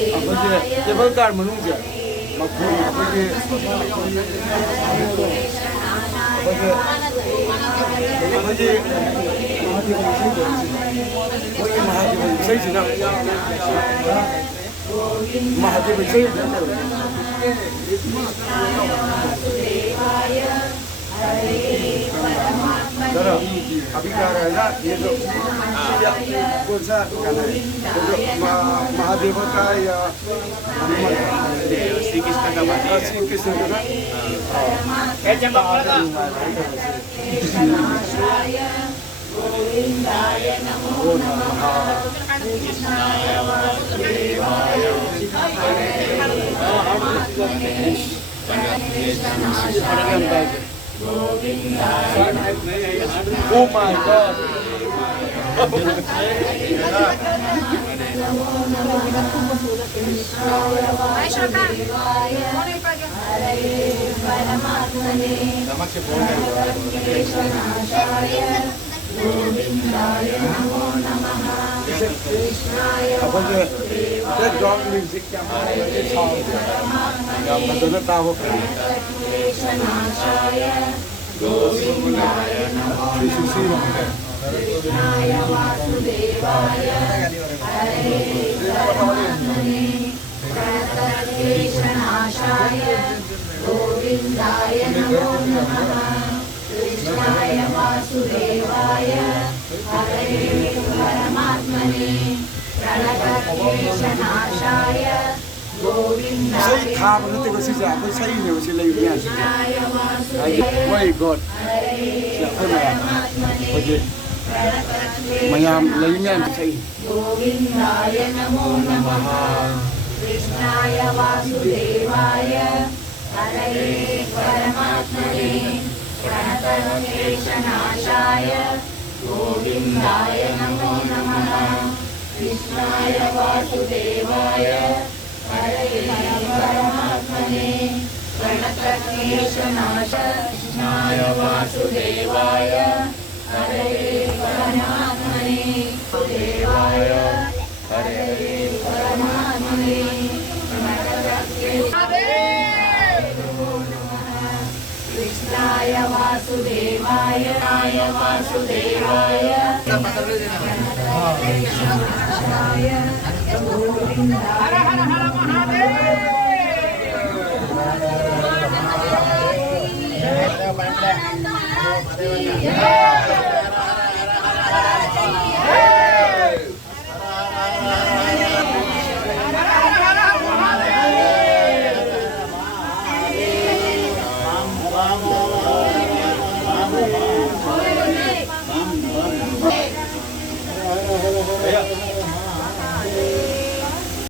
ꯑꯩꯈꯣꯏꯒꯤ table car ꯃꯅꯨꯡꯁꯦ ꯃꯈꯨ ꯑꯩꯈꯣꯏꯒꯤ ꯃꯣꯏꯒꯤ ꯃꯍꯥꯗꯦꯕ ꯏꯁꯩꯁꯤꯅ महादेव जय जरा अभी क्या रहा है ना ये जो कौन सा गाना है जो महादेव का या श्री कृष्ण का बात श्री कृष्ण का गोविंदाय नमो नमः कृष्णाय वासुदेवाय Oh my God! अपन जो बैकग्राउंड म्यूजिक क्या मदद तावो गोविंदाय नमो नमः कृष्णाय वासुदेवाय हरे परमात्मने प्रणतक्लेशनाशाय गोविंदाय नमो नमः कृष्णाय वासुदेवाय हरे परमात्मने प्रणतक्लेशनाशाय गोविंदाय था मतलब तेरे से जाकर सही नहीं उसे ले गया वही गॉड ओके मयाम लेंगे सही गोविंदाय नमो नमः कृष्णाय वासुदेवाय हरे परमात्मने प्रणतक्लेशनाशाय गोविंदाय नमो नमः कृष्णाय वासुदेवाय हरे परमात्मने प्रणतक्लेशनाशाय कृष्णाय वासुदेवाय हरे परमात्मने देवाय हरे परमात्मने कृष्णाय वासुदेवाय वासुदेवाय हर हर हर महादेव